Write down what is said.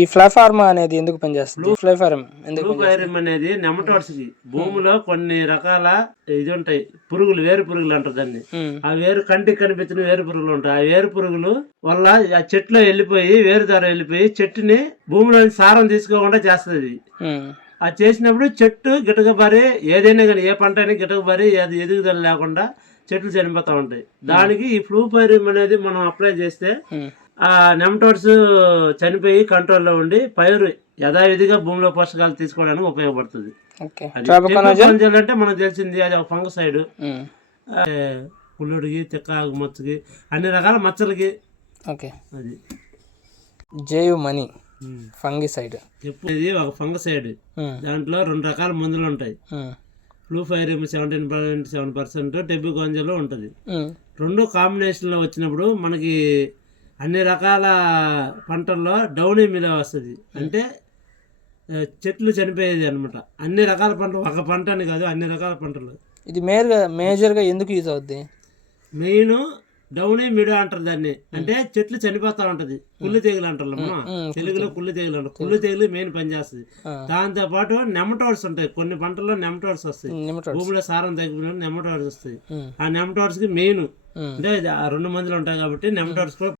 ఈ ఫ్లైఫార్మ్ అనేది ఎందుకు పనిచేస్తుంది? ఫ్లైఫార్మ్ ఎందుకు ఫ్లూపైరియం అనేది నెమటోడ్స్ కి భూమిలో కొన్ని రకాల ఇది ఉంటాయి పురుగులు, వేరు పురుగులు అంటారు దాన్ని. ఆ వేరు కంటికి కనిపించిన వేరు పురుగులు ఉంటాయి. ఆ వేరు పురుగులు వల్ల ఆ చెట్టులో వెళ్ళిపోయి వేరు ద్వారా వెళ్ళిపోయి చెట్టుని భూమిలోని సారం తీసుకోకుండా చేస్తుంది. అది చేసినప్పుడు చెట్టు గిటకబారి ఏదైనా కానీ ఏ పంట అయినా గిటకబారి అది ఎదుగుదల లేకుండా చెట్లు చనిపోతా ఉంటాయి. దానికి ఈ ఫ్లూపైరియం అనేది మనం అప్లై చేస్తే ఆ నెమటోడ్స్ చనిపోయి కంట్రోల్లో ఉండి పైరు యథావిధిగా భూమిలో పోషకాలు తీసుకోవడానికి ఉపయోగపడుతుంది. అంటే మనకు తెలిసింది అది ఒక ఫంగసైడ్. పుల్లుడికి, తిక్కాకు మచ్చకి, అన్ని రకాల మచ్చలకి. అది జైవ్ మనీ ఫంగిసైడ్ ఇది ఒక ఫంగసైడ్. దాంట్లో 2 రకాల మందులు ఉంటాయి. ఫ్లూపైరియం 17.7%, టెబుకోంజలో ఉంటుంది. 2 కాంబినేషన్లో వచ్చినప్పుడు మనకి అన్ని రకాల పంటల్లో డౌనీ మిలే వస్తుంది. అంటే చెట్లు చనిపోయేది అనమాట. అన్ని రకాల పంటలు, ఒక పంట అని కాదు, అన్ని రకాల పంటలు. ఇది మేజర్గా ఎందుకు యూజ్ అవుద్ది? మెయిన్ డౌనీ మిడో అంటారు దాన్ని. అంటే చెట్లు చనిపోతా ఉంటది. కుళ్ళు తెగులు అంటారు తెలుగులో, కుళ్ళు తెగులు అంటారు. కుళ్ళు తెగులు మెయిన్ పనిచేస్తుంది. దాంతో పాటు నెమటోడ్స్ ఉంటాయి. కొన్ని పంటల్లో నెమటోడ్స్ వస్తాయి. భూమిలో సారం తగ్గిన నెమటోడ్స్ వస్తాయి. ఆ నెమటోడ్స్ కి మెయిన్ అంటే ఆ 2 మందులు ఉంటాయి కాబట్టి నెమటోడ్స్ కూడా